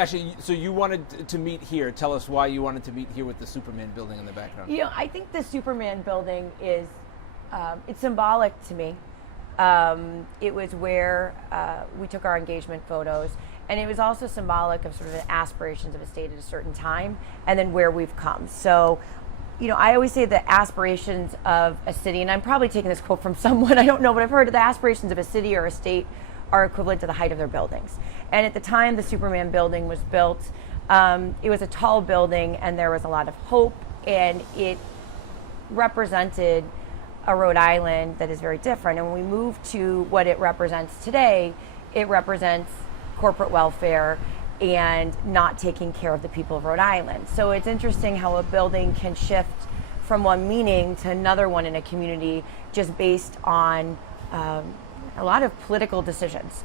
Ashley, so you wanted to meet here. Tell us why you wanted to meet here with the Superman building in the background. I think the Superman building is, it's symbolic to me. It was where we took our engagement photos, and it was also symbolic of sort of the aspirations of a state at a certain time, and then where we've come. So, I always say the aspirations of a city, and I'm probably taking this quote from someone, I don't know, but I've heard the aspirations of a city or a state are equivalent to the height of their buildings. And at the time the Superman building was built, it was a tall building, and there was a lot of hope, and it represented a Rhode Island that is very different. And when we move to what it represents today, it represents corporate welfare and not taking care of the people of Rhode Island. So it's interesting how a building can shift from one meaning to another one in a community just based on a lot of political decisions.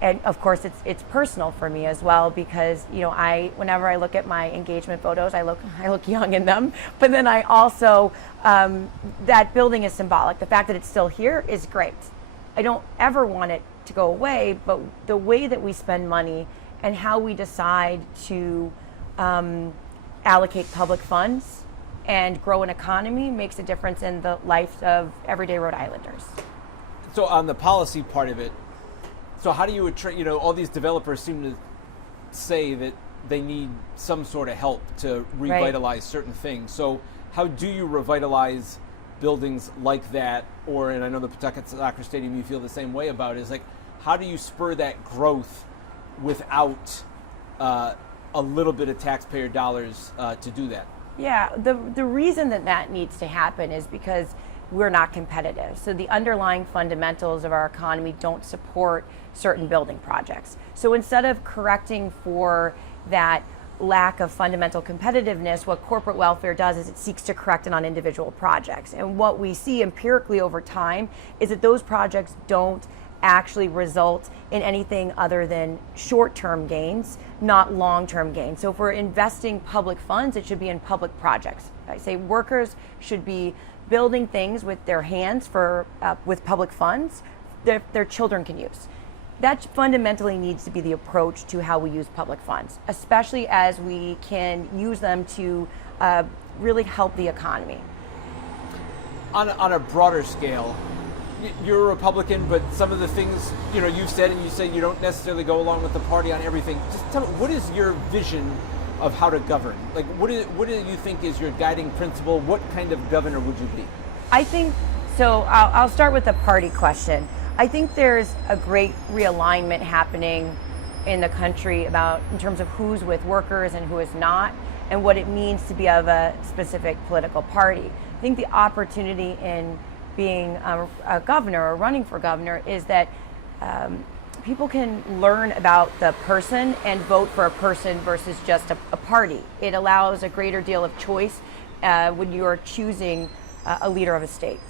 And of course it's personal for me as well, because whenever I look at my engagement photos, I look young in them, but then I also that building is symbolic. The fact that it's still here is great. I don't ever want it to go away, but the way that we spend money and how we decide to allocate public funds and grow an economy makes a difference in the life of everyday Rhode Islanders. So on the policy part of it, so how do you attract, all these developers seem to say that they need some sort of help to revitalize certain things. So how do you revitalize buildings like that? And I know the Pawtucket Soccer Stadium you feel the same way about, is like, how do you spur that growth without a little bit of taxpayer dollars to do that? Yeah, the reason that needs to happen is because we're not competitive. So the underlying fundamentals of our economy don't support certain building projects. So instead of correcting for that lack of fundamental competitiveness, what corporate welfare does is it seeks to correct it on individual projects. And what we see empirically over time is that those projects don't actually result in anything other than short-term gains, not long-term gains. So if we're investing public funds, it should be in public projects. I say workers should be building things with their hands with public funds that their children can use. That fundamentally needs to be the approach to how we use public funds, especially as we can use them to really help the economy. On a broader scale, you're a Republican, but some of the things you've said, and you say you don't necessarily go along with the party on everything. Just tell me, what is your vision of how to govern? Like, what do you think is your guiding principle? What kind of governor would you be? I think, so I'll start with the party question. I think there's a great realignment happening in the country in terms of who's with workers and who is not, and what it means to be of a specific political party. I think the opportunity in being a governor or running for governor is that people can learn about the person and vote for a person versus just a party. It allows a greater deal of choice when you're choosing a leader of a state.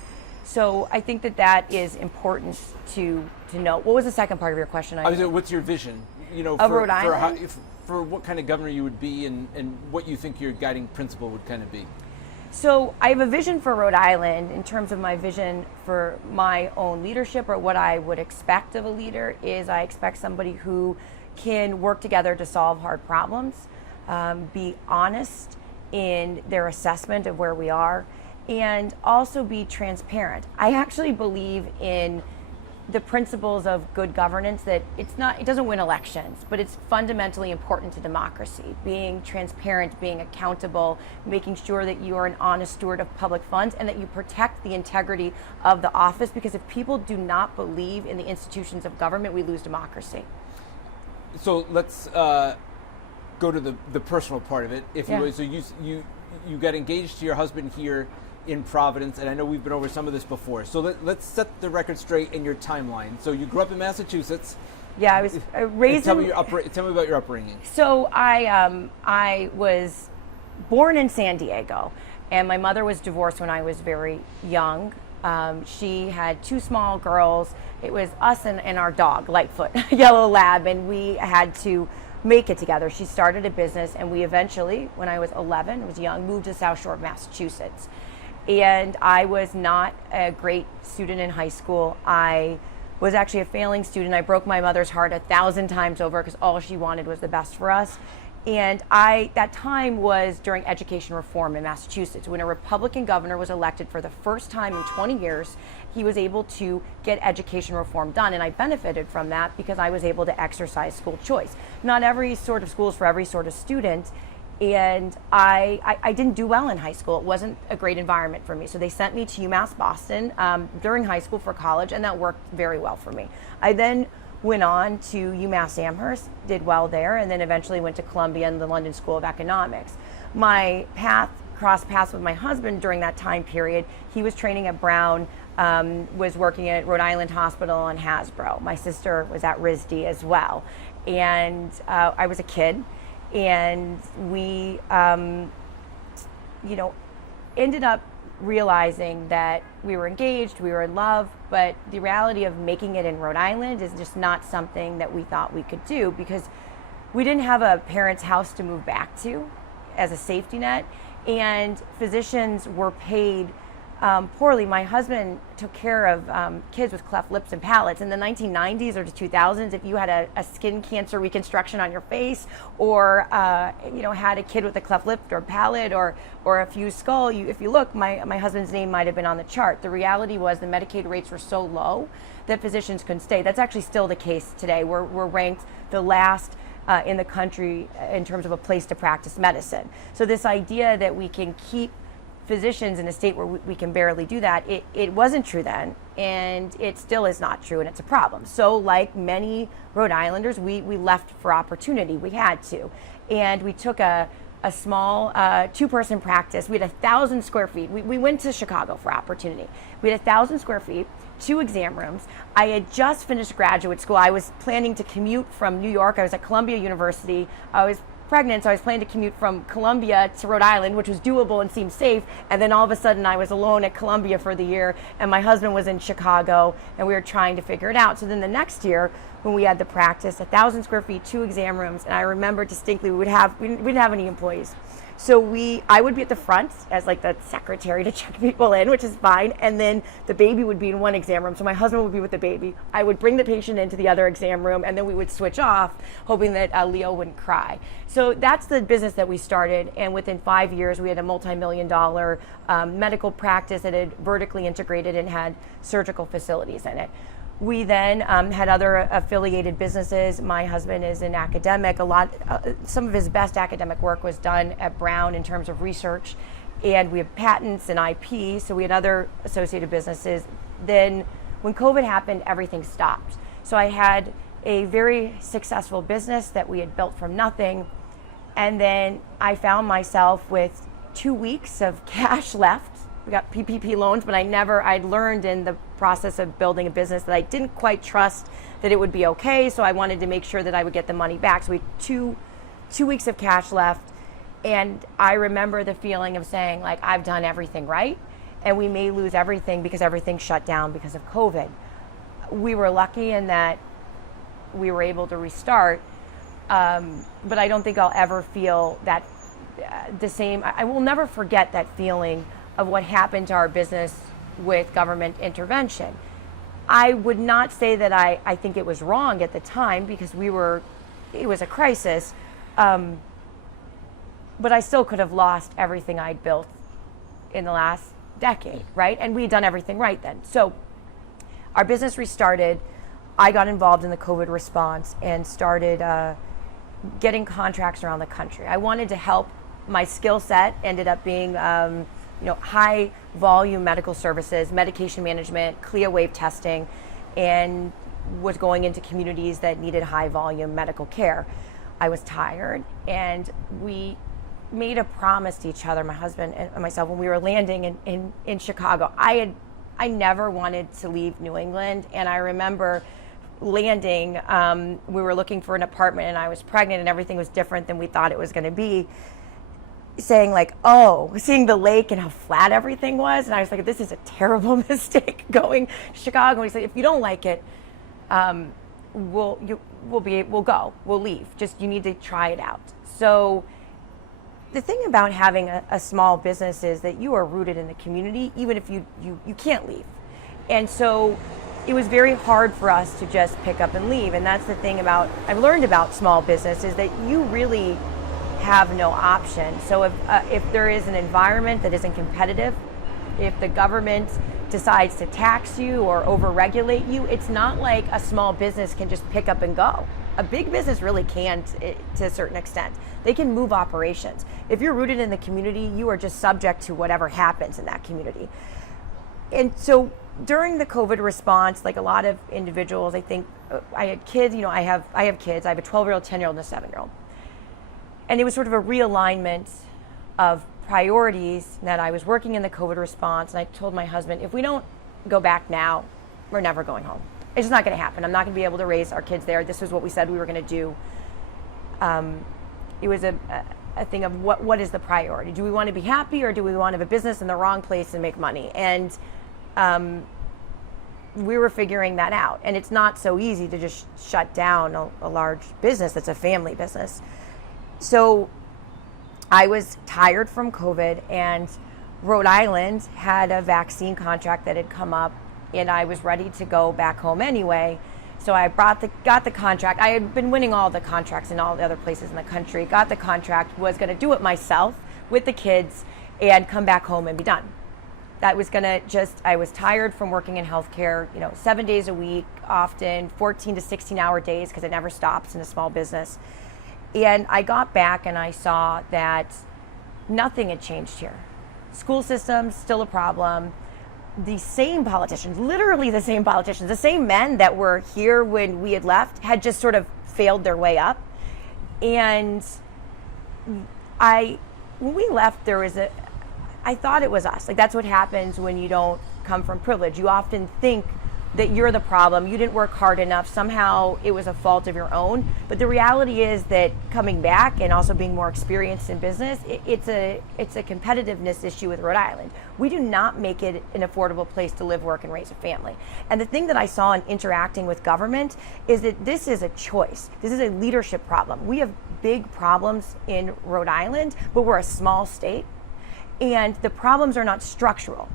So I think that is important to know. What was the second part of your question? What's your vision? Of Rhode Island? For what kind of governor you would be, and what you think your guiding principle would kind of be. So I have a vision for Rhode Island. In terms of my vision for my own leadership, or what I would expect of a leader, is I expect somebody who can work together to solve hard problems, be honest in their assessment of where we are, and also be transparent. I actually believe in the principles of good governance, that it doesn't win elections, but it's fundamentally important to democracy. Being transparent, being accountable, making sure that you are an honest steward of public funds, and that you protect the integrity of the office, because if people do not believe in the institutions of government, we lose democracy. So let's go to the personal part of it, if you would. So you got engaged to your husband here in Providence, and I know we've been over some of this before. So let's set the record straight in your timeline. So you grew up in Massachusetts. Yeah, I was raised. Tell me about your upbringing. So I was born in San Diego, and my mother was divorced when I was very young. She had two small girls. It was us and our dog, Lightfoot, yellow lab, and we had to make it together. She started a business, and we eventually, when I was 11, I was young, moved to South Shore of Massachusetts. And I was not a great student in high school. I was actually a failing student. I broke my mother's heart 1,000 times over because all she wanted was the best for us. And that time was during education reform in Massachusetts, when a Republican governor was elected for the first time in 20 years. He was able to get education reform done, and I benefited from that because I was able to exercise school choice. Not every sort of school is for every sort of student, and I didn't do well in high school. It wasn't a great environment for me, so they sent me to UMass Boston during high school for college, and that worked very well for me. I then went on to UMass Amherst, did well there, and then eventually went to Columbia and the London School of Economics. My path crossed paths with my husband during that time period. He was training at Brown, was working at Rhode Island Hospital and Hasbro. My sister was at RISD as well. And I was a kid, and we, ended up realizing that we were engaged, we were in love, but the reality of making it in Rhode Island is just not something that we thought we could do because we didn't have a parent's house to move back to as a safety net, and physicians were paid poorly. My husband took care of kids with cleft lips and palates. In the 1990s or the 2000s, if you had a skin cancer reconstruction on your face, or had a kid with a cleft lip or palate or a fused skull, if you look, my husband's name might have been on the chart. The reality was the Medicaid rates were so low that physicians couldn't stay. That's actually still the case today. We're ranked the last in the country in terms of a place to practice medicine. So this idea that we can keep physicians in a state where we can barely do that, it wasn't true then, and it still is not true, and it's a problem. So like many Rhode Islanders, we left for opportunity. We had to, and we took a small two-person practice. We had 1,000 square feet. We went to Chicago for opportunity. We had 1,000 square feet, 2 exam rooms. I had just finished graduate school. I was planning to commute from New York. I was at Columbia University. I was pregnant, so I was planning to commute from Columbia to Rhode Island, which was doable and seemed safe. And then all of a sudden I was alone at Columbia for the year, and my husband was in Chicago, and we were trying to figure it out. So then the next year, when we had the practice, 1,000 square feet, 2 exam rooms, and I remember distinctly we didn't have any employees. So I would be at the front as like the secretary to check people in, which is fine. And then the baby would be in one exam room. So my husband would be with the baby. I would bring the patient into the other exam room, and then we would switch off, hoping that Leo wouldn't cry. So that's the business that we started. And within 5 years, we had a multi-million-dollar medical practice that had vertically integrated and had surgical facilities in it. We then had other affiliated businesses. My husband is an academic. Some of his best academic work was done at Brown in terms of research, and we have patents and IP, so we had other associated businesses. Then when COVID happened, everything stopped. So I had a very successful business that we had built from nothing, and then I found myself with 2 weeks of cash left. We got PPP loans, but I'd learned in the process of building a business that I didn't quite trust that it would be okay, so I wanted to make sure that I would get the money back. So we had two weeks of cash left, and I remember the feeling of saying, like, I've done everything right, and we may lose everything because everything shut down because of COVID. We were lucky in that we were able to restart, but I don't think I'll ever feel that the same. I will never forget that feeling of what happened to our business with government intervention. I would not say that I think it was wrong at the time because it was a crisis, but I still could have lost everything I'd built in the last decade, right? And we'd done everything right then. So our business restarted. I got involved in the COVID response and started getting contracts around the country. I wanted to help. My skill set ended up being high volume medical services, medication management, CLIA wave testing, and was going into communities that needed high volume medical care. I was tired, and we made a promise to each other, my husband and myself, when we were landing in Chicago. I never wanted to leave New England, and I remember landing, we were looking for an apartment, and I was pregnant, and everything was different than we thought it was going to be. Saying like, seeing the lake and how flat everything was, and I was like, this is a terrible mistake going to Chicago. And he said, if you don't like it, we'll leave. Just you need to try it out. So the thing about having a small business is that you are rooted in the community, even if you can't leave. And so it was very hard for us to just pick up and leave. And that's the thing I've learned about small business, is that you really have no option. So if there is an environment that isn't competitive, if the government decides to tax you or over-regulate you, it's not like a small business can just pick up and go. A big business really can't, to a certain extent. They can move operations. If you're rooted in the community, you are just subject to whatever happens in that community. And so during the COVID response, like a lot of individuals, I think I had kids, I have kids. I have a 12-year-old, 10-year-old, and a 7-year-old. And it was sort of a realignment of priorities that I was working in the COVID response. And I told my husband, if we don't go back now, we're never going home. It's just not going to happen. I'm not going to be able to raise our kids there. This is what we said we were going to do. It was a thing of what is the priority? Do we want to be happy, or do we want to have a business in the wrong place and make money? And we were figuring that out. And it's not so easy to just shut down a large business that's a family business. So I was tired from COVID, and Rhode Island had a vaccine contract that had come up, and I was ready to go back home anyway. So I got the contract. I had been winning all the contracts in all the other places in the country, got the contract, was going to do it myself with the kids and come back home and be done. That was going to I was tired from working in healthcare, 7 days a week, often 14 to 16 hour days, because it never stops in a small business. And I got back and I saw that nothing had changed here. School systems, still a problem. The same politicians, literally the same politicians, the same men that were here when we had left, had just sort of failed their way up. And when we left, I thought it was us. Like, that's what happens when you don't come from privilege. You often think that you're the problem, you didn't work hard enough, somehow it was a fault of your own. But the reality is that coming back and also being more experienced in business, it's a competitiveness issue with Rhode Island. We do not make it an affordable place to live, work, and raise a family. And the thing that I saw in interacting with government is that this is a choice. This is a leadership problem. We have big problems in Rhode Island, but we're a small state, and the problems are not structural.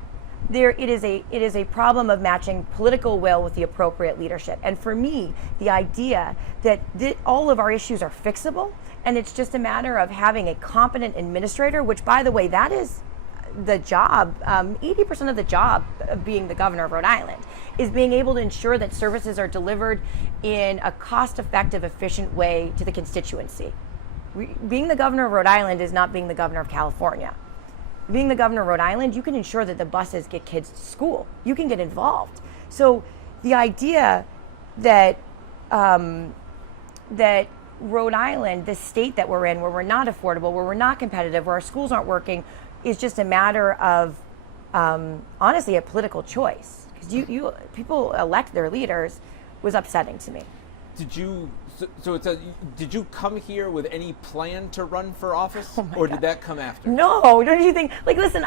It is a problem of matching political will with the appropriate leadership. And for me, the idea that all of our issues are fixable, and it's just a matter of having a competent administrator, which, by the way, that is the job, 80% of the job of being the governor of Rhode Island, is being able to ensure that services are delivered in a cost-effective, efficient way to the constituency. Being the governor of Rhode Island is not being the governor of California. Being the governor of Rhode Island, you can ensure that the buses get kids to school. You can get involved. So the idea that that Rhode Island, the state that we're in, where we're not affordable, where we're not competitive, where our schools aren't working, is just a matter of honestly a political choice. Because people elect their leaders, was upsetting to me. Did you? So did you come here with any plan to run for office, or did that come after? No, don't you think? Like, listen,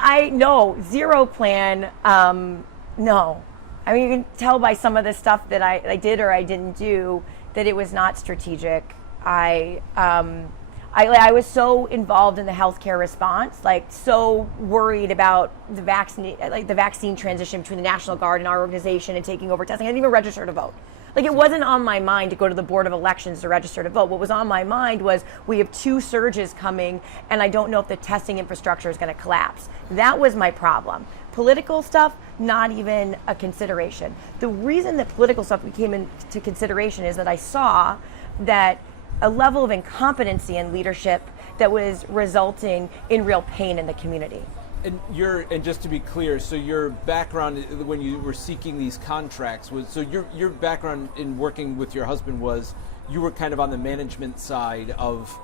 zero plan. No, I mean, you can tell by some of the stuff that I did or I didn't do that it was not strategic. I was so involved in the healthcare response, like so worried about the vaccine transition between the National Guard and our organization and taking over testing. I didn't even register to vote. Like, it wasn't on my mind to go to the Board of Elections to register to vote. What was on my mind was, we have 2 surges coming, and I don't know if the testing infrastructure is going to collapse. That was my problem. Political stuff, not even a consideration. The reason that political stuff came into consideration is that I saw that a level of incompetency in leadership that was resulting in real pain in the community. And just to be clear, so your background when you were seeking these contracts was, your background in working with your husband was, you were kind of on the management side of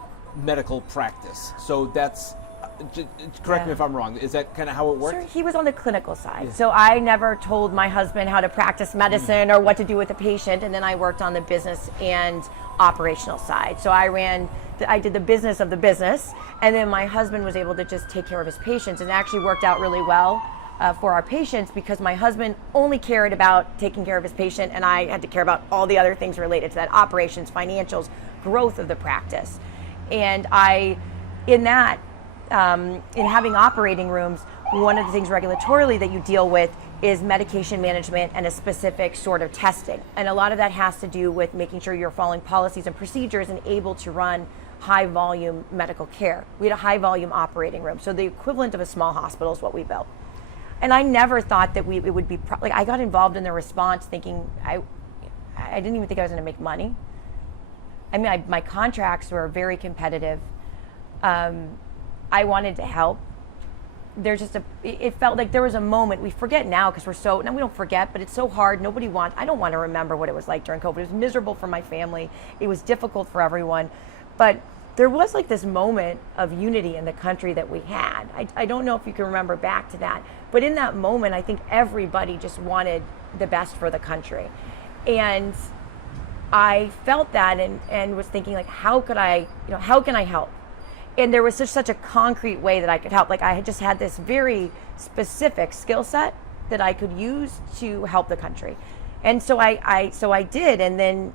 medical practice. So that's, correct me if I'm wrong, is that kind of how it worked? Sure, he was on the clinical side. Yeah. So I never told my husband how to practice medicine or what to do with a patient, and then I worked on the business and operational side. So I did the business of the business, and then my husband was able to just take care of his patients, and it actually worked out really well for our patients, because my husband only cared about taking care of his patient, and I had to care about all the other things related to that: operations, financials, growth of the practice. And in having operating rooms, one of the things regulatorily that you deal with is medication management and a specific sort of testing. And a lot of that has to do with making sure you're following policies and procedures and able to run high volume medical care. We had a high volume operating room. So the equivalent of a small hospital is what we built. And I never thought that it would be, like I got involved in the response thinking, I didn't even think I was gonna make money. I mean, my contracts were very competitive. I wanted to help. There's just it felt like there was a moment, we forget now because we don't forget, but it's so hard. I don't want to remember what it was like during COVID. It was miserable for my family. It was difficult for everyone. But there was like this moment of unity in the country that we had. I don't know if you can remember back to that, but in that moment, I think everybody just wanted the best for the country. And I felt that and was thinking like, how can I help? And there was such a concrete way that I could help. Like I had just had this very specific skill set that I could use to help the country. And so I did. And then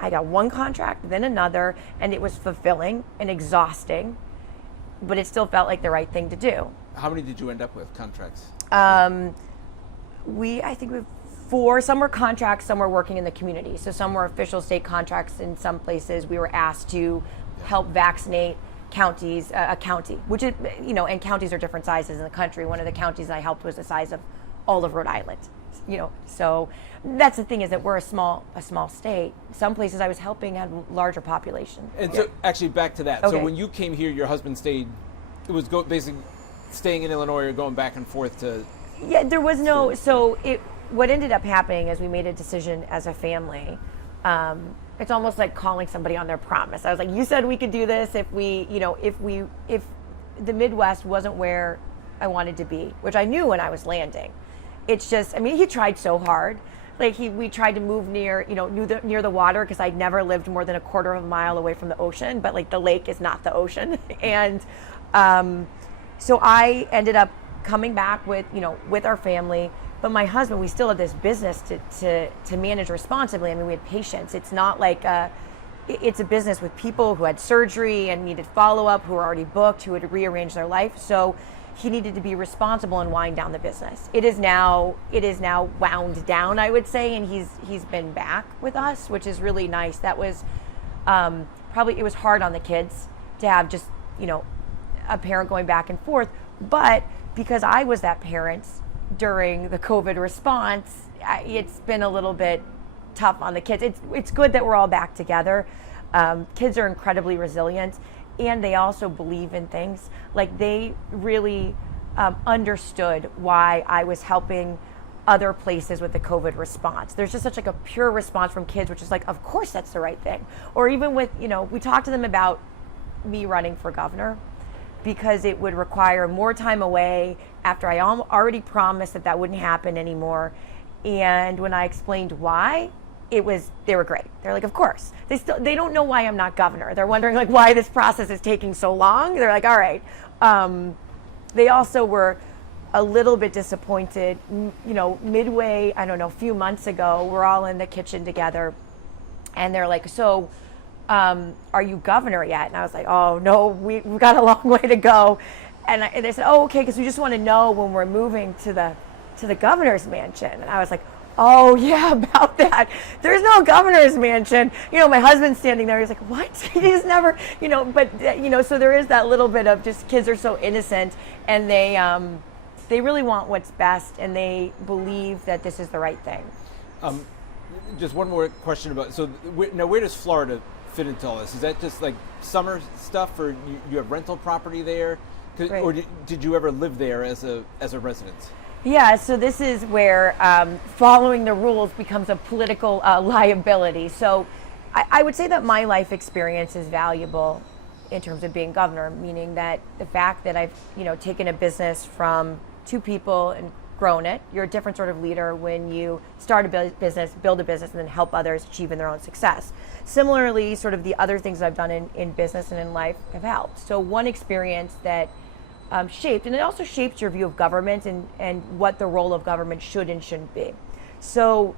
I got one contract, then another, and it was fulfilling and exhausting, but it still felt like the right thing to do. How many did you end up with contracts? I think we have 4. Some were contracts, some were working in the community. So some were official state contracts. In some places we were asked to help vaccinate counties, a county, which is, and counties are different sizes in the country. One of the counties I helped was the size of all of Rhode Island, so that's the thing, is that we're a small state. Some places I was helping had larger population. And so actually back to that. Okay. So when you came here, your husband stayed, it was basically staying in Illinois or going back and forth to... Yeah, there was no, what ended up happening is we made a decision as a family. It's almost like calling somebody on their promise. I was like, you said we could do this if the Midwest wasn't where I wanted to be, which I knew when I was landing. It's just, he tried so hard. Like we tried to move near the water because I'd never lived more than a quarter of a mile away from the ocean, but like the lake is not the ocean. And so I ended up coming back with our family. But my husband, we still had this business to manage responsibly. We had patients. It's not like it's a business with people who had surgery and needed follow-up, who were already booked, who had rearranged their life. So he needed to be responsible and wind down the business. It is now wound down, I would say, and he's been back with us, which is really nice. That was it was hard on the kids to have just a parent going back and forth, but because I was that parent during the COVID response, it's been a little bit tough on the kids. It's good that we're all back together. Kids are incredibly resilient, and they also believe in things. Like they really understood why I was helping other places with the COVID response. There's just such like a pure response from kids, which is like, of course that's the right thing. Or even with, we talked to them about me running for governor, because it would require more time away after I already promised that wouldn't happen anymore. And when I explained why, they were great. They're like, of course. They don't know why I'm not governor. They're wondering like why this process is taking so long. They're like, all right. They also were a little bit disappointed, midway, I don't know, a few months ago, we're all in the kitchen together and they're like, so are you governor yet? And I was like, oh no, we've got a long way to go. And they said, oh, okay, because we just want to know when we're moving to the governor's mansion. And I was like, oh yeah, about that. There's no governor's mansion. My husband's standing there. He's like, what? He's never, but so there is that little bit of just kids are so innocent, and they really want what's best, and they believe that this is the right thing. Just one more question about, so now where does Florida fit into all this? Is that just like summer stuff, or you have rental property there? Right. Or did you ever live there as a resident? Yeah, so this is where following the rules becomes a political liability. So I would say that my life experience is valuable in terms of being governor, meaning that the fact that I've taken a business from 2 people and grown it. You're a different sort of leader when you start a business, build a business, and then help others achieve in their own success. Similarly, sort of the other things I've done in business and in life have helped. So one experience that shaped, and it also shapes your view of government and what the role of government should and shouldn't be. So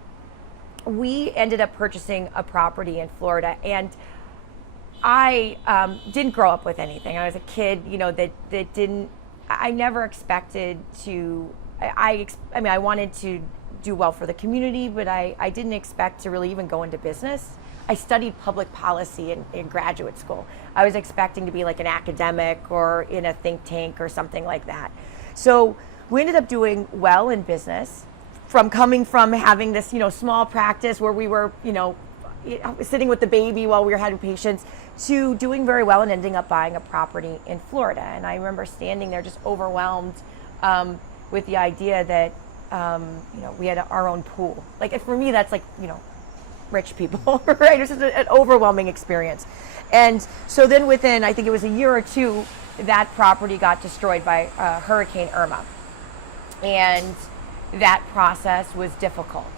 we ended up purchasing a property in Florida, and I didn't grow up with anything. I was a kid, that didn't, I never expected to I wanted to do well for the community, but I didn't expect to really even go into business. I studied public policy in graduate school. I was expecting to be like an academic or in a think tank or something like that. So we ended up doing well in business, from coming from having this, small practice where we were, sitting with the baby while we were having patients, to doing very well and ending up buying a property in Florida. And I remember standing there just overwhelmed with the idea that, we had our own pool. Like, for me, that's like, rich people, right? It was just an overwhelming experience. And so then within, I think it was a year or two, that property got destroyed by Hurricane Irma. And that process was difficult.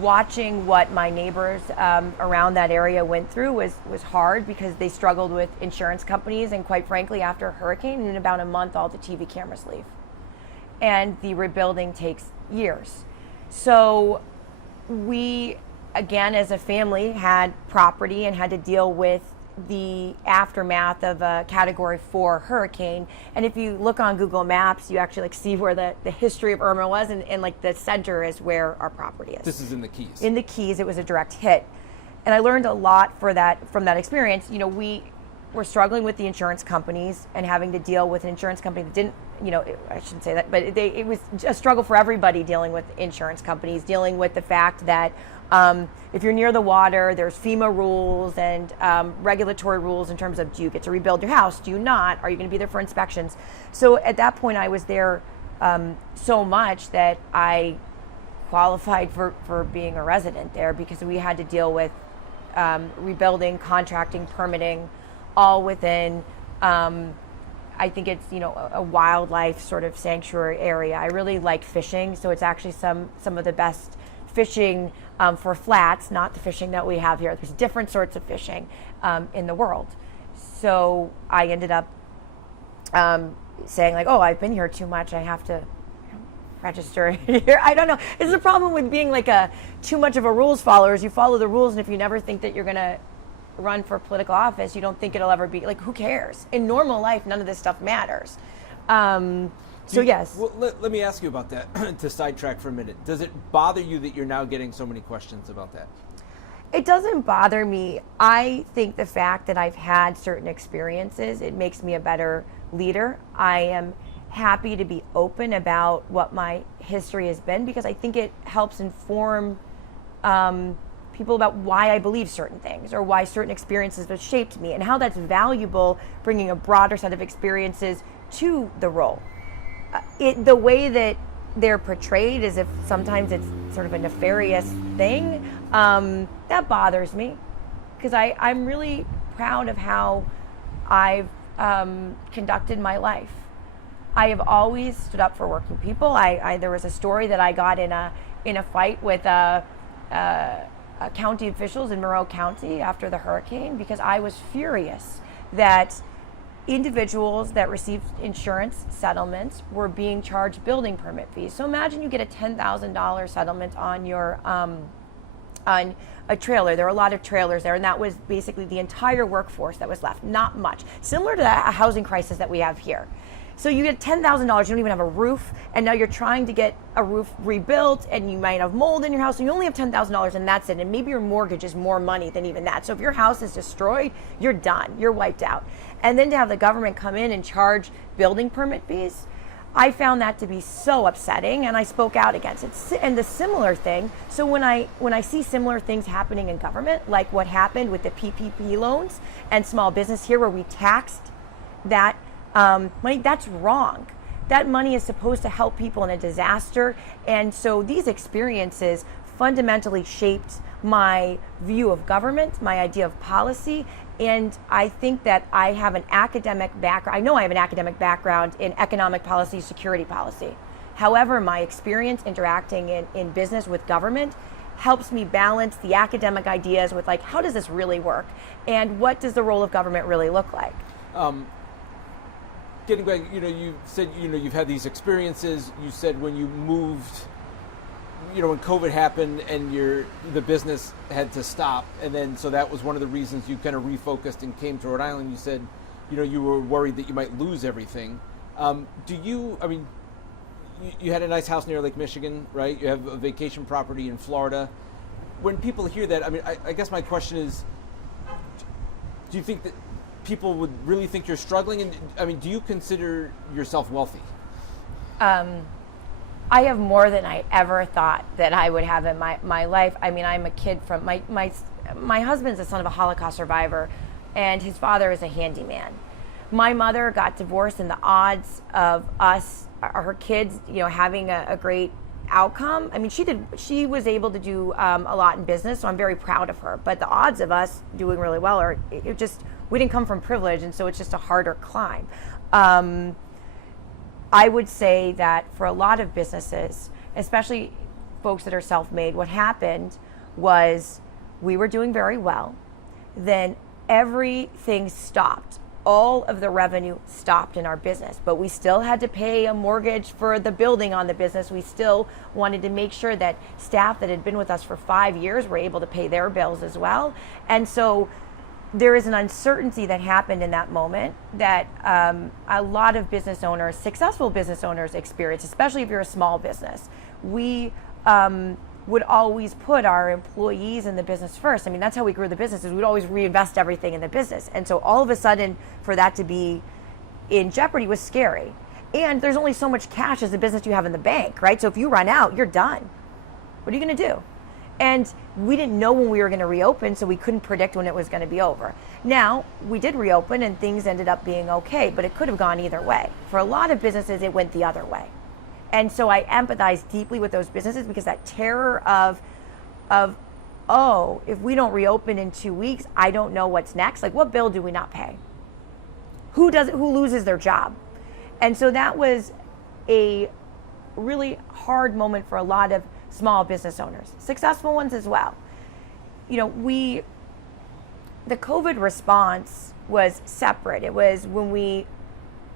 Watching what my neighbors around that area went through was hard, because they struggled with insurance companies, and quite frankly, after a hurricane, in about a month, all the TV cameras leave. And the rebuilding takes years. So we, again, as a family, had property and had to deal with the aftermath of a Category 4 hurricane. And if you look on Google Maps, you actually see where the history of Irma was, and like the center is where our property is. This is in the Keys. In the Keys, it was a direct hit. And I learned a lot from that experience. We were struggling with the insurance companies and having to deal with an insurance company that didn't, I shouldn't say that, but it was a struggle for everybody dealing with insurance companies, dealing with the fact that if you're near the water, there's FEMA rules and regulatory rules in terms of, do you get to rebuild your house? Do you not? Are you going to be there for inspections? So at that point, I was there so much that I qualified for being a resident there, because we had to deal with rebuilding, contracting, permitting, all within, I think it's, a wildlife sort of sanctuary area. I really like fishing, so it's actually some of the best fishing for flats, not the fishing that we have here. There's different sorts of fishing in the world. So I ended up saying like, oh, I've been here too much, I have to register here. I don't know. It's the problem with being like too much of a rules follower, is you follow the rules, and if you never think that you're going to run for political office, you don't think it'll ever be, like, who cares? In normal life, none of this stuff matters. Yes. Well, let me ask you about that, to sidetrack for a minute. Does it bother you that you're now getting so many questions about that? It doesn't bother me. I think the fact that I've had certain experiences, it makes me a better leader. I am happy to be open about what my history has been, because I think it helps inform people about why I believe certain things, or why certain experiences have shaped me, and how that's valuable, bringing a broader set of experiences to the role. The way that they're portrayed, as if sometimes it's sort of a nefarious thing, that bothers me, because I'm really proud of how I've conducted my life. I have always stood up for working people. There was a story that I got in a fight with county officials in Monroe County after the hurricane, because I was furious that individuals that received insurance settlements were being charged building permit fees. So imagine you get a $10,000 settlement on your on a trailer. There were a lot of trailers there, and that was basically the entire workforce that was left. Not much. Similar to the housing crisis that we have here. So you get $10,000, you don't even have a roof, and now you're trying to get a roof rebuilt, and you might have mold in your house, and you only have $10,000, and that's it. And maybe your mortgage is more money than even that. So if your house is destroyed, you're done. You're wiped out. And then to have the government come in and charge building permit fees, I found that to be so upsetting, and I spoke out against it. And the similar thing, so when I see similar things happening in government, like what happened with the PPP loans and small business here, where we taxed that money, that's wrong. That money is supposed to help people in a disaster. And so these experiences fundamentally shaped my view of government, my idea of policy. And I think that I have an academic background. I know I have an academic background in economic policy, security policy. However, my experience interacting in business with government helps me balance the academic ideas with, like, how does this really work? And what does the role of government really look like? Getting back, you said, you've had these experiences. You said when you moved, when COVID happened and the business had to stop, and then so that was one of the reasons you kind of refocused and came to Rhode Island. You said, you were worried that you might lose everything. you had a nice house near Lake Michigan, right? You have a vacation property in Florida. When people hear that, I mean, I guess my question is, do you think that people would really think you're struggling? And I mean, do you consider yourself wealthy? I have more than I ever thought that I would have in my life. I mean, I'm a kid from my husband's the son of a Holocaust survivor, and his father is a handyman. My mother got divorced, and the odds of us, her kids, having a great outcome. I mean, she was able to do a lot in business, so I'm very proud of her. But the odds of us doing really well we didn't come from privilege, and so it's just a harder climb. I would say that for a lot of businesses, especially folks that are self-made, what happened was we were doing very well. Then everything stopped. All of the revenue stopped in our business, but we still had to pay a mortgage for the building on the business. We still wanted to make sure that staff that had been with us for 5 years were able to pay their bills as well. And so there is an uncertainty that happened in that moment that a lot of business owners, successful business owners, experience, especially if you're a small business. We would always put our employees in the business first. I mean, that's how we grew the business, is we'd always reinvest everything in the business. And so all of a sudden, for that to be in jeopardy was scary. And there's only so much cash as a business you have in the bank, right? So if you run out, you're done. What are you going to do? And we didn't know when we were going to reopen, so we couldn't predict when it was going to be over. Now, we did reopen and things ended up being okay, but it could have gone either way. For a lot of businesses, it went the other way. And so I empathize deeply with those businesses, because that terror of, if we don't reopen in 2 weeks, I don't know what's next. Like, what bill do we not pay? Who loses their job? And so that was a really hard moment for a lot of small business owners, successful ones as well. The COVID response was separate. It was when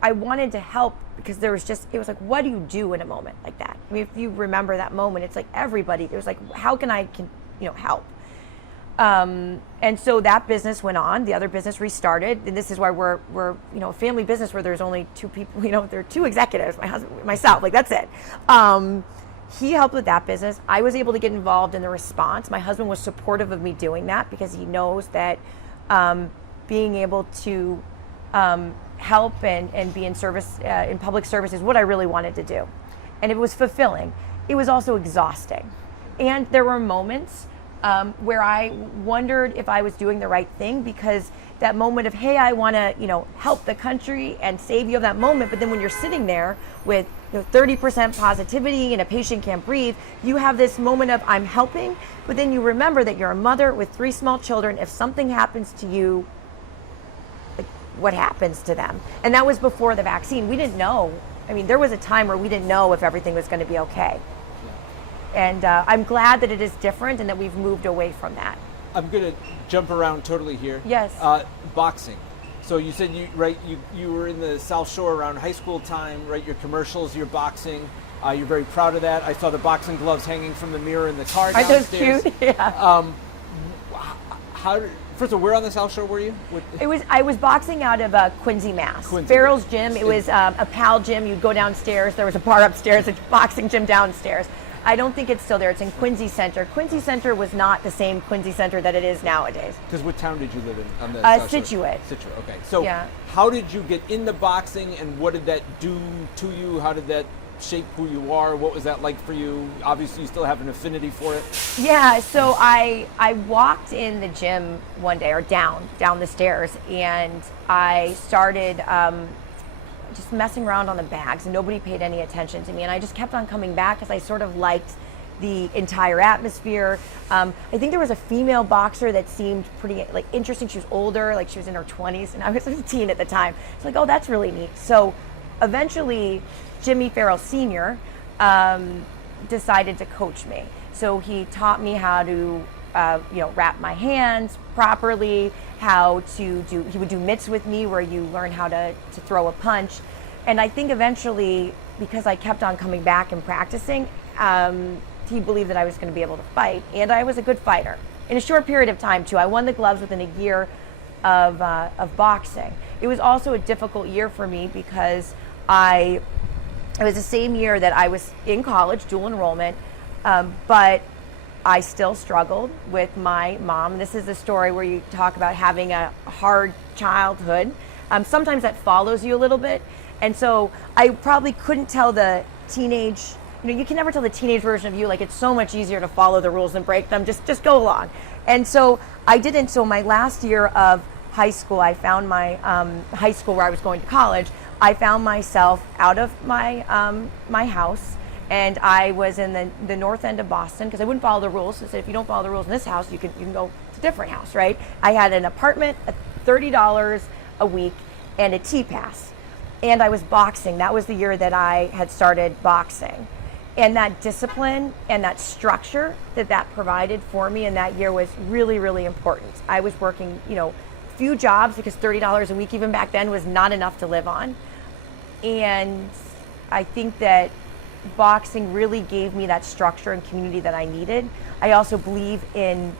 I wanted to help, because it was like, what do you do in a moment like that? I mean, if you remember that moment, it's like everybody, it was like, how can I help? And so that business went on, the other business restarted, and this is why we're a family business where there's only two people, there are two executives, my husband, myself, like that's it. He helped with that business. I was able to get involved in the response. My husband was supportive of me doing that, because he knows that being able to help and be in service, in public service, is what I really wanted to do. And it was fulfilling. It was also exhausting. And there were moments where I wondered if I was doing the right thing, because that moment of, hey, I want to, help the country and save you of that moment. But then when you're sitting there with 30% positivity and a patient can't breathe, you have this moment of, I'm helping, but then you remember that you're a mother with 3 small children. If something happens to you, like, what happens to them? And that was before the vaccine. We didn't know. I mean, there was a time where we didn't know if everything was going to be okay. And I'm glad that it is different and that we've moved away from that. I'm going to jump around totally here. Yes. Boxing. So you said you were in the South Shore around high school time, right? Your commercials, your boxing. You're very proud of that. I saw the boxing gloves hanging from the mirror in the car downstairs. Are those cute? Yeah. First of all, where on the South Shore were you? I was boxing out of Quincy, Mass. Farrell's gym. It was a PAL gym. You'd go downstairs. There was a bar upstairs, a boxing gym downstairs. I don't think it's still there. It's in Quincy Center. Quincy Center was not the same Quincy Center that it is nowadays. Because what town did you live in? On the South Shore? Scituate. Scituate, okay. So how did you get into boxing, and what did that do to you? How did that shape who you are? What was that like for you? Obviously, you still have an affinity for it. Yeah, so I walked in the gym one day, or down the stairs, and I started just messing around on the bags, and nobody paid any attention to me. And I just kept on coming back because I sort of liked the entire atmosphere. I think there was a female boxer that seemed pretty interesting. She was older, she was in her 20s, and I was 15 at the time. It's like, oh, that's really neat. So eventually, Jimmy Farrell Sr. Decided to coach me. So he taught me how to wrap my hands properly, he would do mitts with me, where you learn how to throw a punch. And I think eventually, because I kept on coming back and practicing, he believed that I was going to be able to fight. And I was a good fighter. In a short period of time, too. I won the gloves within a year of boxing. It was also a difficult year for me, because I It was the same year that I was in college, dual enrollment, but I still struggled with my mom. This is a story where you talk about having a hard childhood. Sometimes that follows you a little bit. And so I probably couldn't tell the teenage, you can never tell the teenage version of you, like it's so much easier to follow the rules than break them, just go along. And so I didn't. So my last year of high school, I found my high school where I was going to college. I found myself out of my my house, and I was in the north end of Boston because I wouldn't follow the rules. So I said, if you don't follow the rules in this house, you can go to a different house, right? I had an apartment at $30 a week and a T-Pass, and I was boxing. That was the year that I had started boxing. And that discipline and that structure that provided for me in that year was really, really important. I was working, few jobs because $30 a week even back then was not enough to live on. And I think that boxing really gave me that structure and community that I needed. I also believe in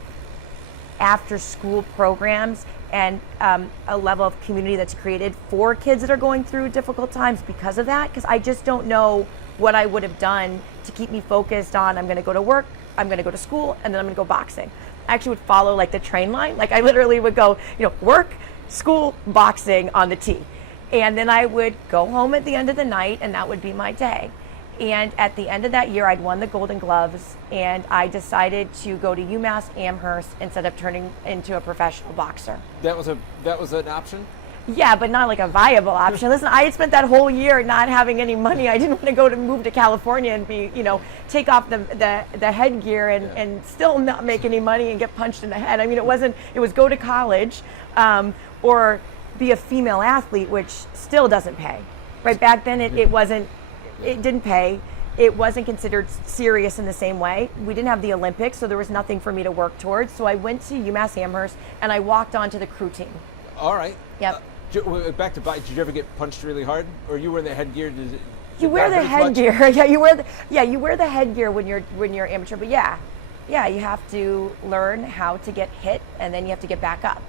after school programs and a level of community that's created for kids that are going through difficult times because of that, because I just don't know what I would have done to keep me focused on, I'm going to go to work, I'm going to go to school, and then I'm going to go boxing. I actually would follow like the train line. Like I literally would go, work, school, boxing on the T. And then I would go home at the end of the night, and that would be my day. And at the end of that year, I'd won the Golden Gloves, and I decided to go to UMass Amherst instead of turning into a professional boxer. That was an option? Yeah, but not like a viable option. Listen, I had spent that whole year not having any money. I didn't want to move to California and be, take off the headgear and still not make any money and get punched in the head. I mean, it was go to college or be a female athlete, which still doesn't pay. Right back then, it didn't pay. It wasn't considered serious in the same way. We didn't have the Olympics, so there was nothing for me to work towards. So I went to UMass Amherst and I walked onto the crew team. All right. Yep. Back to bike. Did you ever get punched really hard, or you were in the headgear? You wear the headgear. Yeah, you wear the headgear when you're amateur. But yeah, you have to learn how to get hit, and then you have to get back up.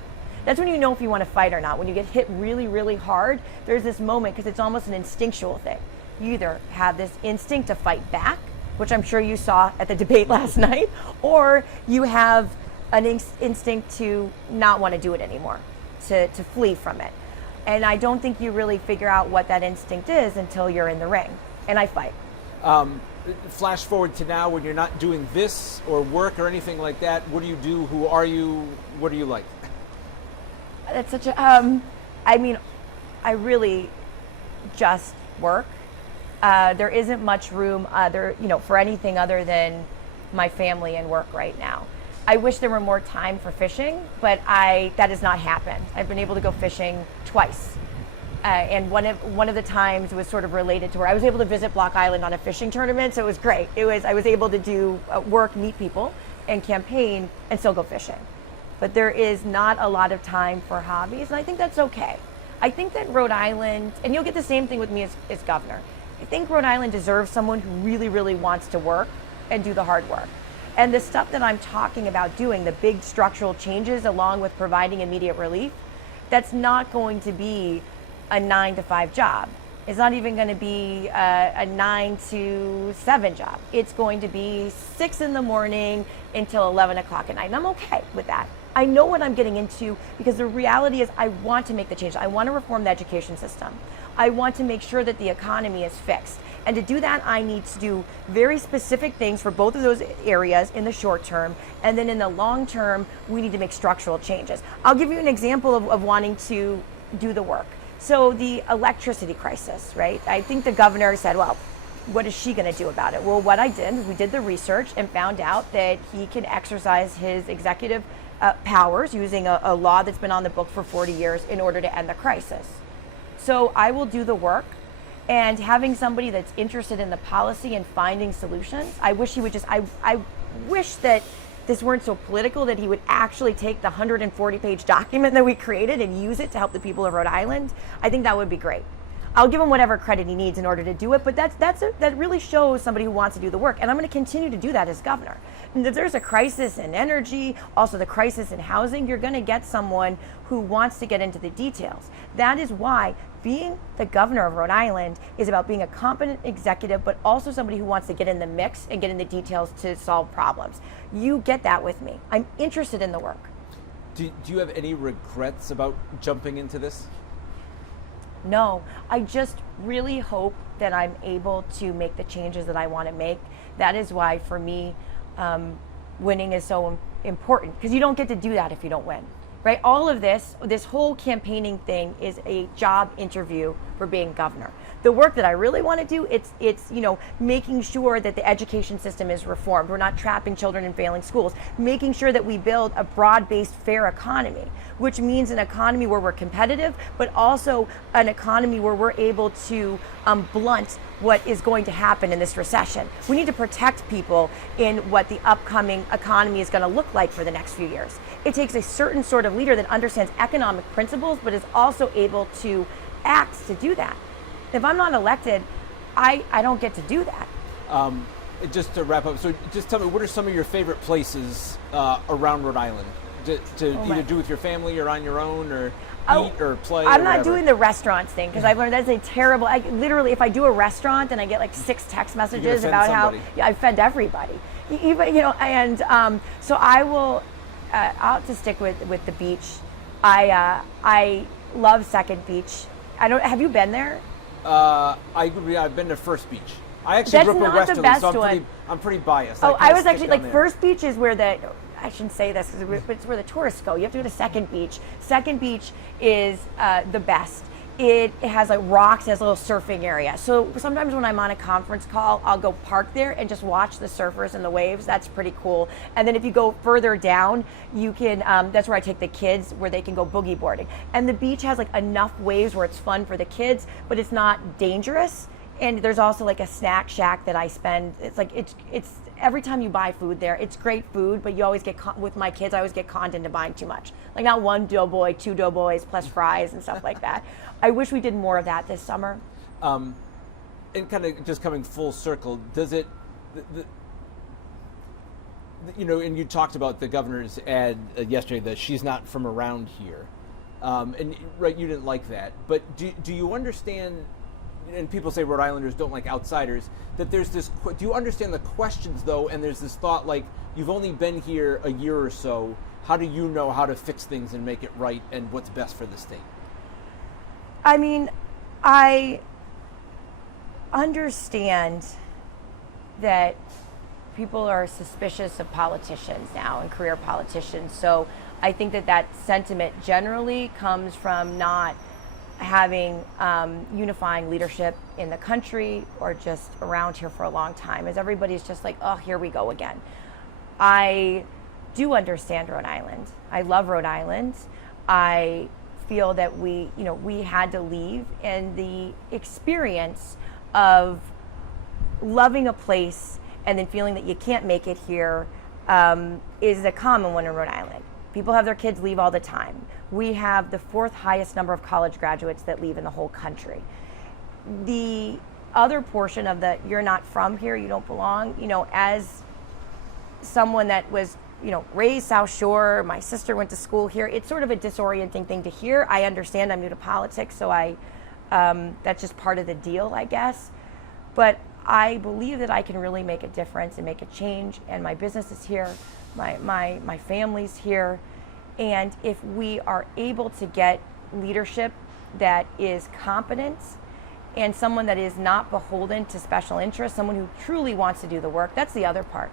That's when you know if you want to fight or not. When you get hit really, really hard, there's this moment because it's almost an instinctual thing. You either have this instinct to fight back, which I'm sure you saw at the debate last night, or you have an instinct to not want to do it anymore, to flee from it. And I don't think you really figure out what that instinct is until you're in the ring. And I fight. Flash forward to now when you're not doing this or work or anything like that. What do you do? Who are you? What are you like? That's such a, I really just work. There isn't much room for anything other than my family and work right now. I wish there were more time for fishing, but that has not happened. I've been able to go fishing twice. And one of the times was sort of related to where I was able to visit Block Island on a fishing tournament, so it was great. I was able to do work, meet people, and campaign, and still go fishing. But there is not a lot of time for hobbies, and I think that's okay. I think that Rhode Island, and you'll get the same thing with me as governor, I think Rhode Island deserves someone who really, really wants to work and do the hard work. And the stuff that I'm talking about doing, the big structural changes along with providing immediate relief, that's not going to be a 9-to-5 job. It's not even going to be a 9-to-7 job. It's going to be 6 in the morning until 11 o'clock at night. And I'm okay with that. I know what I'm getting into because the reality is I want to make the change. I want to reform the education system. I want to make sure that the economy is fixed. And to do that, I need to do very specific things for both of those areas in the short term. And then in the long term, we need to make structural changes. I'll give you an example of wanting to do the work. So the electricity crisis, right? I think the governor said, well, what is she going to do about it? Well, what I did is we did the research and found out that he can exercise his executive powers using a law that's been on the book for 40 years in order to end the crisis. So I will do the work. And having somebody that's interested in the policy and finding solutions, I wish he would I wish that this weren't so political, that he would actually take the 140-page document that we created and use it to help the people of Rhode Island. I think that would be great. I'll give him whatever credit he needs in order to do it, but that really shows somebody who wants to do the work, and I'm going to continue to do that as governor. And if there's a crisis in energy, also the crisis in housing, you're going to get someone who wants to get into the details. That is why being the governor of Rhode Island is about being a competent executive, but also somebody who wants to get in the mix and get in the details to solve problems. You get that with me. I'm interested in the work. Do you have any regrets about jumping into this? No, I just really hope that I'm able to make the changes that I want to make. That is why, for me, winning is so important, because you don't get to do that if you don't win, right? All of this whole campaigning thing is a job interview for being governor. The work that I really want to do, it's making sure that the education system is reformed. We're not trapping children in failing schools. Making sure that we build a broad-based, fair economy, which means an economy where we're competitive, but also an economy where we're able to blunt what is going to happen in this recession. We need to protect people in what the upcoming economy is going to look like for the next few years. It takes a certain sort of leader that understands economic principles, but is also able to act to do that. If I'm not elected, I don't get to do that. Just to wrap up, so just tell me, what are some of your favorite places around Rhode Island to either do with your family or on your own, or eat or play? I'm not doing the restaurants thing, because I've learned that's a terrible. Literally, if I do a restaurant, then I get like 6 text messages about somebody. how I offend everybody. And so I will. I'll just stick with the beach. I love Second Beach. Have you been there? I've been to First Beach. I actually grew up in Westerly, so I'm pretty biased. I was actually like, First Beach is where I shouldn't say this, but it's where the tourists go. You have to go to Second Beach. Second Beach is the best. It has like rocks, it has a little surfing area. So sometimes when I'm on a conference call, I'll go park there and just watch the surfers and the waves. That's pretty cool. And then if you go further down, you can, that's where I take the kids, where they can go boogie boarding. And the beach has like enough waves where it's fun for the kids, but it's not dangerous. And there's also like a snack shack that I spend. It's like, it's every time you buy food there, it's great food, but you always get, with my kids, I always get conned into buying too much. Like not 1 doughboy, 2 doughboys plus fries and stuff like that. I wish we did more of that this summer. And kind of just coming full circle, does it, and you talked about the governor's ad yesterday that she's not from around here. And right, you didn't like that. But do you understand, and people say Rhode Islanders don't like outsiders, that there's this, do you understand the questions though, and there's this thought like, you've only been here a year or so, how do you know how to fix things and make it right and what's best for the state? I mean, I understand that people are suspicious of politicians now and career politicians, so I think that sentiment generally comes from not having unifying leadership in the country or just around here for a long time, as everybody's just like, oh, here we go again. I do understand Rhode Island. I love Rhode Island. I feel that we had to leave, and the experience of loving a place and then feeling that you can't make it here is a common one in Rhode Island. People have their kids leave all the time. We have the 4th highest number of college graduates that leave in the whole country. The other portion of the you're not from here, you don't belong, as someone that was raised South Shore, my sister went to school here, it's sort of a disorienting thing to hear. I understand, I'm new to politics, so that's just part of the deal, I guess. But I believe that I can really make a difference and make a change, and my business is here, my family's here, and if we are able to get leadership that is competent and someone that is not beholden to special interests, someone who truly wants to do the work, that's the other part.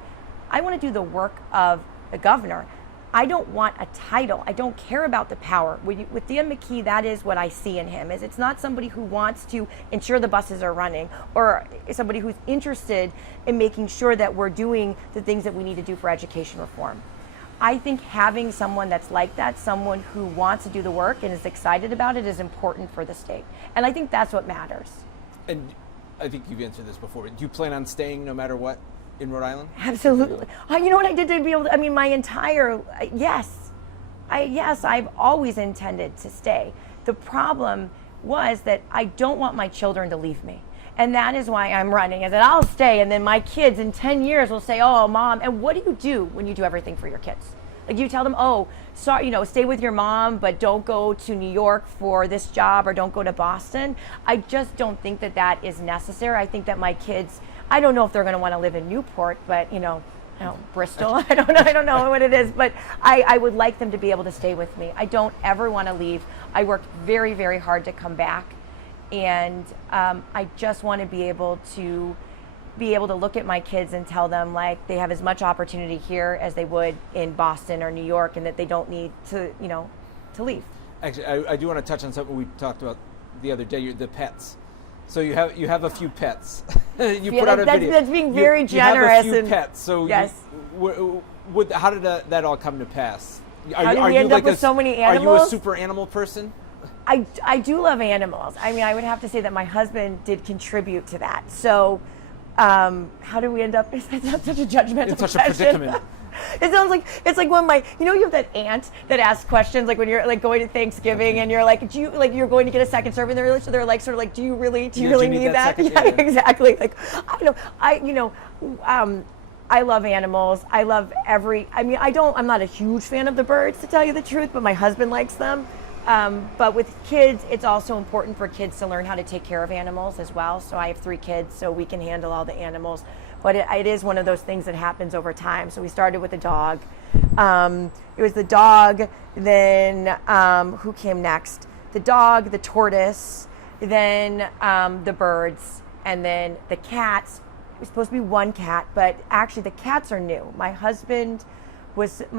I want to do the work of the governor. I don't want a title. I don't care about the power. With Dan McKee, that is what I see in him. It's not somebody who wants to ensure the buses are running, or somebody who's interested in making sure that we're doing the things that we need to do for education reform. I think having someone that's like that, someone who wants to do the work and is excited about it, is important for the state. And I think that's what matters. And I think you've answered this before, but do you plan on staying no matter what in Rhode Island? Absolutely. You know what I did to be able to, my entire, yes, I've always intended to stay. The problem was that I don't want my children to leave me. And that is why I'm running, is that I'll stay, and then my kids in 10 years will say, oh, Mom, and what do you do when you do everything for your kids? Like, you tell them, oh, sorry, stay with your mom, but don't go to New York for this job, or don't go to Boston. I just don't think that that is necessary. I think that my kids, I don't know if they're going to want to live in Newport, but Bristol, I don't know what it is, but I would like them to be able to stay with me. I don't ever want to leave. I worked very, very hard to come back, and I just want to be able to look at my kids and tell them, like, they have as much opportunity here as they would in Boston or New York, and that they don't need to leave. Actually, I do want to touch on something we talked about the other day, the pets. So you have a few pets. You put out a video. That's being very generous. You have a few pets. So yes. How did that all come to pass? How did we end up with so many animals? Are you a super animal person? I do love animals. I mean, I would have to say that my husband did contribute to that. So, how did we end up? Is that such a judgmental in such question? a predicament? It sounds like it's like when you have that aunt that asks questions, like when you're like going to Thanksgiving and you're like, you're going to get a second serving, they're like sort of like, do you really need that? Yeah, exactly. Like, I love animals. I love I'm not a huge fan of the birds, to tell you the truth, but my husband likes them. But with kids, it's also important for kids to learn how to take care of animals as well. So I have 3 kids, so we can handle all the animals. But it is one of those things that happens over time. So we started with a dog. It was the dog, then who came next? The dog, the tortoise, then the birds, and then the cats. It was supposed to be 1 cat, but actually the cats are new. My husband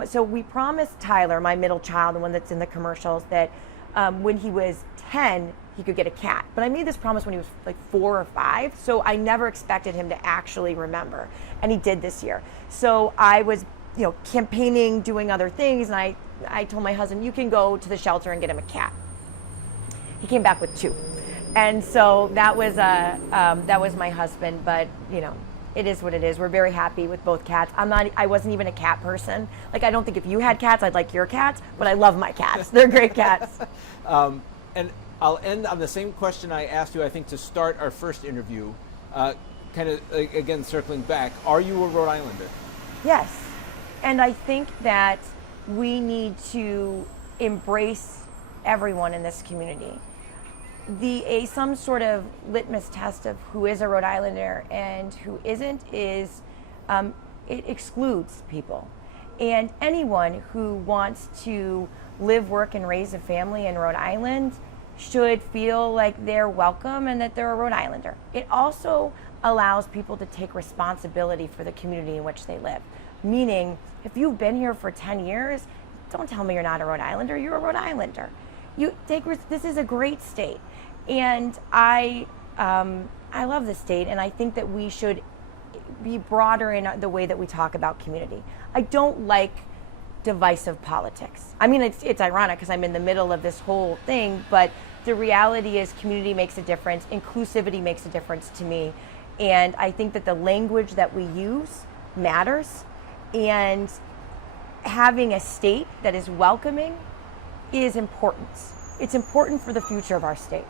so we promised Tyler, my middle child, the one that's in the commercials, that when he was 10, he could get a cat. But I made this promise when he was like 4 or 5, so I never expected him to actually remember. And he did this year. So I was, campaigning, doing other things, and I told my husband, you can go to the shelter and get him a cat. He came back with 2. And so that was my husband, but it is what it is. We're very happy with both cats. I wasn't even a cat person. Like, I don't think if you had cats, I'd like your cats, but I love my cats. They're great cats. And I'll end on the same question I asked you, I think, to start our first interview. Kind of, again, circling back, are you a Rhode Islander? Yes. And I think that we need to embrace everyone in this community. Some sort of litmus test of who is a Rhode Islander and who isn't is it excludes people. And anyone who wants to live, work, and raise a family in Rhode Island should feel like they're welcome and that they're a Rhode Islander. It also allows people to take responsibility for the community in which they live. Meaning, if you've been here for 10 years, don't tell me you're not a Rhode Islander, you're a Rhode Islander. This is a great state. And I love this state, and I think that we should be broader in the way that we talk about community. I don't like divisive politics. I mean, it's ironic because I'm in the middle of this whole thing, but the reality is community makes a difference. Inclusivity makes a difference to me. And I think that the language that we use matters. And having a state that is welcoming is important. It's important for the future of our state.